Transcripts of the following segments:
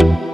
you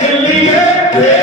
के लिए